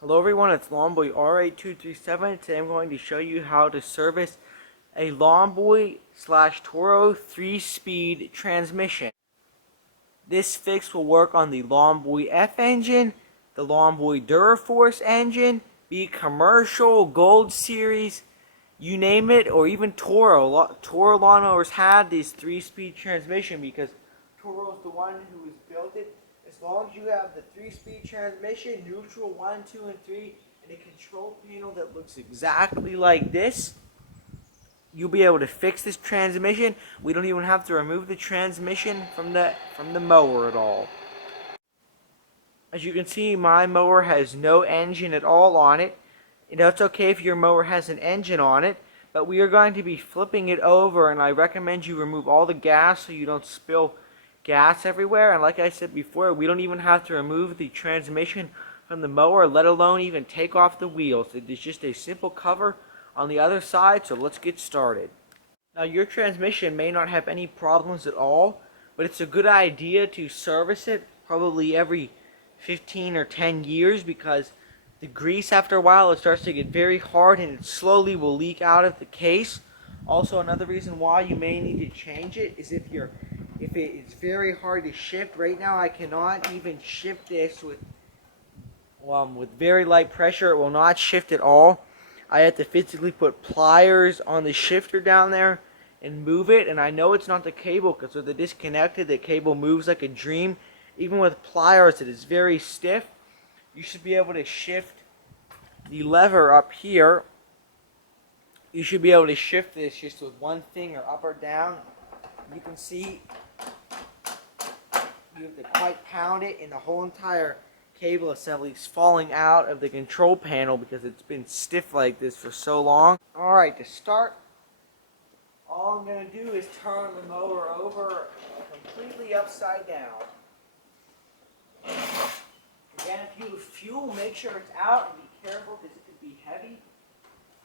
Hello everyone, it's Lawnboy R8237. Today I'm going to show you how to service a Lawnboy/Toro 3-speed transmission. This fix will work on the Lawnboy F engine, the Lawnboy Duraforce engine, be it commercial, Gold Series, you name it, or even Toro. Toro lawnmowers had this 3-speed transmission because Toro is the one who has built it. As long as you have the 3-speed transmission, neutral 1, 2, and 3, and a control panel that looks exactly like this, you'll be able to fix this transmission. We don't even have to remove the transmission from the mower at all. As you can see, my mower has no engine at all on it. And that's okay if your mower has an engine on it, but we are going to be flipping it over, and I recommend you remove all the gas so you don't spill gas everywhere. And like I said before, we don't even have to remove the transmission from the mower, let alone even take off the wheels. It is just a simple cover on the other side, so let's get started. Now, your transmission may not have any problems at all, but it's a good idea to service it probably every 15 or 10 years because the grease, after a while, it starts to get very hard and it slowly will leak out of the case. Also, another reason why you may need to change it is if it's very hard to shift. Right now, I cannot even shift this with very light pressure. It will not shift at all. I have to physically put pliers on the shifter down there and move it, and I know it's not the cable because with the disconnected, the cable moves like a dream. Even with pliers, it is very stiff. You should be able to shift the lever up here. You should be able to shift this just with one finger up or down. You can see you have to quite pound it, and the whole entire cable assembly is falling out of the control panel because it's been stiff like this for so long. Alright, to start, all I'm going to do is turn the mower over completely upside down. Again, if you have fuel, make sure it's out and be careful because it could be heavy.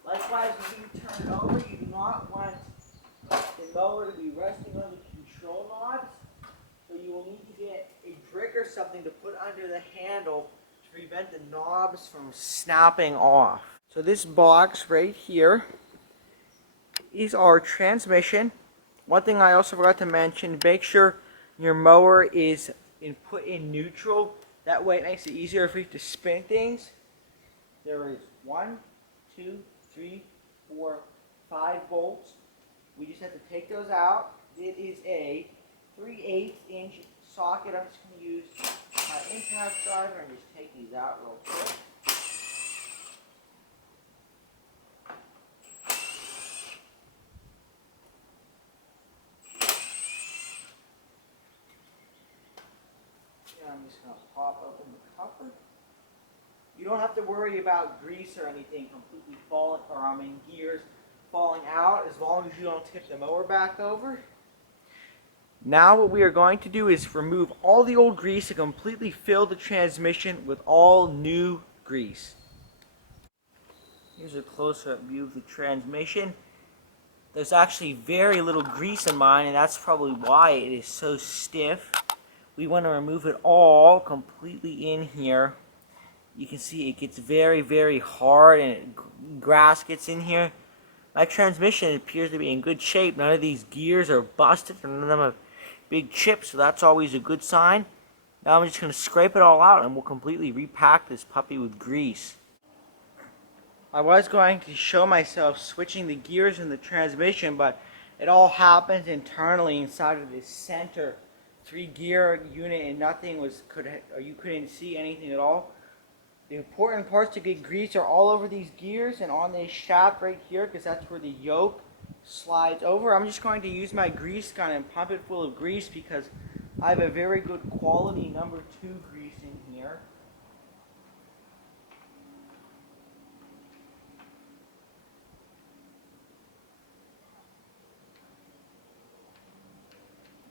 Likewise, when you turn it over, you do not want the mower to be resting on the control knobs. So you will need to get a brick or something to put under the handle to prevent the knobs from snapping off. So this box right here is our transmission. One thing I also forgot to mention, make sure your mower is put in neutral. That way it makes it easier for you to spin things. There is 1, 2, 3, 4, 5 bolts. We just have to take those out. It is a 3/8 inch socket. I'm just going to use my impact driver and just take these out real quick. I'm just going to pop open the cover. You don't have to worry about grease or anything completely falling, or gears falling out, as long as you don't tip the mower back over. Now what we are going to do is remove all the old grease and completely fill the transmission with all new grease. Here's a closer up view of the transmission. There's actually very little grease in mine, and that's probably why it is so stiff. We want to remove it all completely in here. You can see it gets very, very hard and grass gets in here. My transmission appears to be in good shape. None of these gears are busted, and none of them have big chips, so that's always a good sign. Now I'm just going to scrape it all out and we'll completely repack this puppy with grease. I was going to show myself switching the gears in the transmission, but it all happens internally inside of this center 3-gear unit, and you couldn't see anything at all. The important parts to get grease are all over these gears and on this shaft right here, because that's where the yoke slides over. I'm just going to use my grease gun and pump it full of grease because I have a very good quality number 2 grease in here.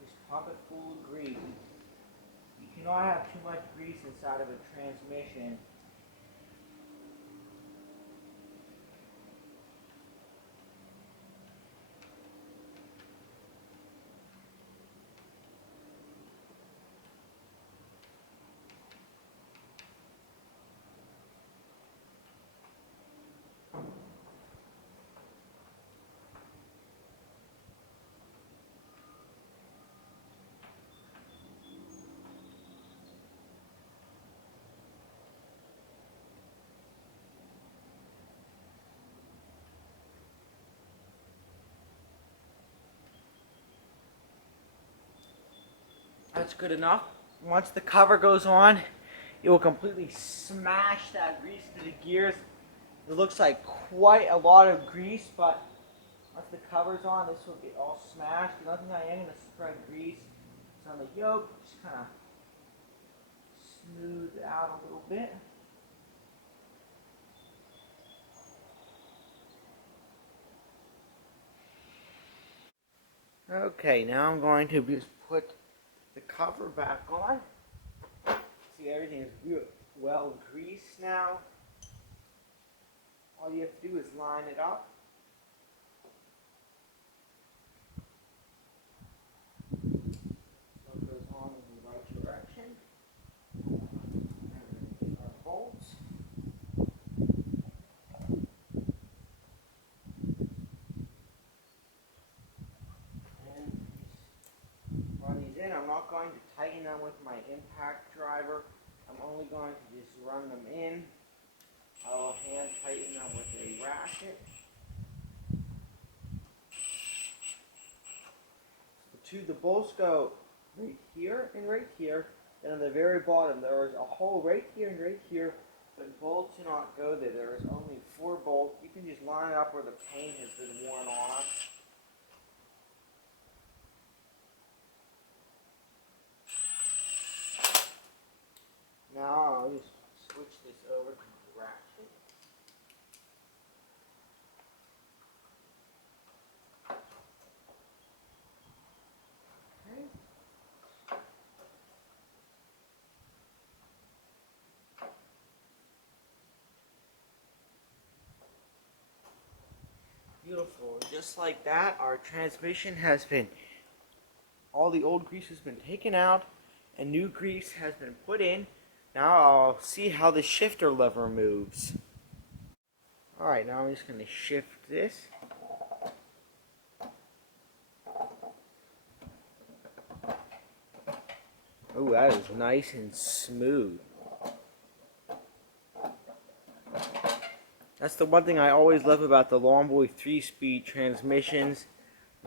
Just pump it full of grease. You cannot have too much grease inside of a transmission. That's good enough. Once the cover goes on, it will completely smash that grease into the gears. It looks like quite a lot of grease, but once the cover's on, this will get all smashed. Another thing I am going to spread grease on the yoke, just kind of smooth it out a little bit. Okay, now I'm going to just put the cover back on. See, everything is well greased now. All you have to do is line it up. So it goes on in the right direction. And our bolts. And run these in. I'm not going to tighten them with my impact driver. I'm only going to just run them in. I will hand tighten them with a ratchet. The bolts go right here and right here, and on the very bottom there is a hole right here and right here, but bolts do not go there. There is only 4 bolts. You can just line it up where the paint has been worn off. Now I'll just switch this over to the ratchet. Okay. Beautiful. Just like that, our transmission has been, all the old grease has been taken out and new grease has been put in. Now I'll see how the shifter lever moves. Alright, now I'm just going to shift this. Oh, that is nice and smooth. That's the one thing I always love about the Longboy 3-speed transmissions.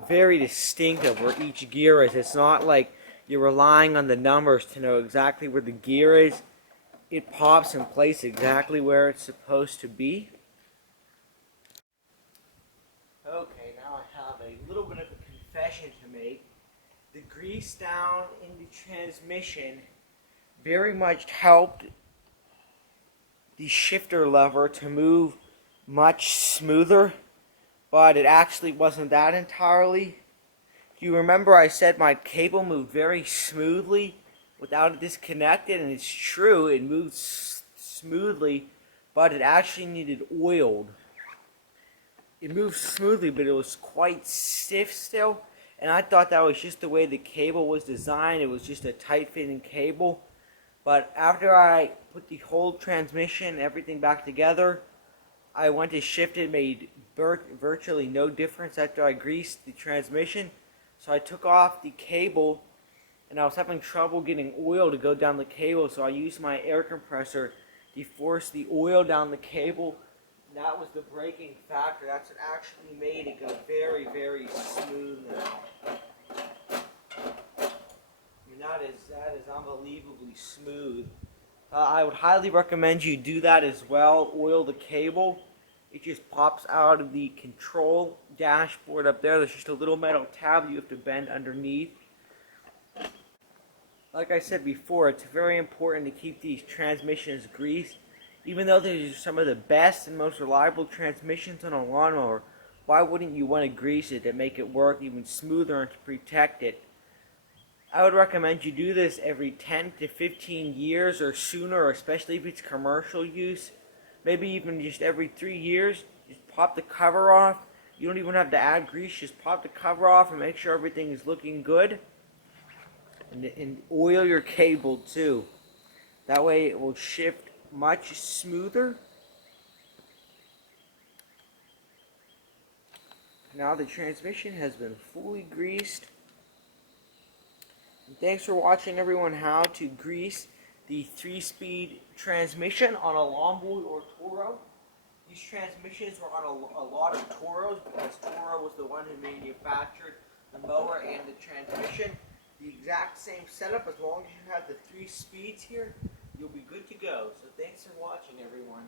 Very distinctive where each gear is. It's not like you're relying on the numbers to know exactly where the gear is. It pops in place exactly where it's supposed to be. Okay, now I have a little bit of a confession to make. The grease down in the transmission very much helped the shifter lever to move much smoother, but it actually wasn't that entirely. If you remember, I said my cable moved very smoothly without it disconnected, and it's true, it moved smoothly, but it actually needed oiled. It moved smoothly, but it was quite stiff still, and I thought that was just the way the cable was designed. It was just a tight-fitting cable. But after I put the whole transmission and everything back together, I went to shift it. Made virtually no difference after I greased the transmission. So I took off the cable, and I was having trouble getting oil to go down the cable, so I used my air compressor to force the oil down the cable. And that was the braking factor. That's what actually made it go very, very smooth now. That is unbelievably smooth. I would highly recommend you do that as well. Oil the cable. It just pops out of the control dashboard up there. There's just a little metal tab you have to bend underneath. Like I said before, it's very important to keep these transmissions greased. Even though these are some of the best and most reliable transmissions on a lawnmower, why wouldn't you want to grease it to make it work even smoother and to protect it? I would recommend you do this every 10 to 15 years or sooner, especially if it's commercial use. Maybe even just every 3 years. Just pop the cover off. You don't even have to add grease. Just pop the cover off and make sure everything is looking good. And oil your cable too. That way it will shift much smoother. Now the transmission has been fully greased. And thanks for watching, everyone, how to grease the 3-speed transmission on a Longboy or Toro. These transmissions were on a lot of Toros because Toro was the one who manufactured the mower and the transmission. the exact same setup. As long as you have the 3 speeds here, you'll be good to go. So thanks for watching, everyone.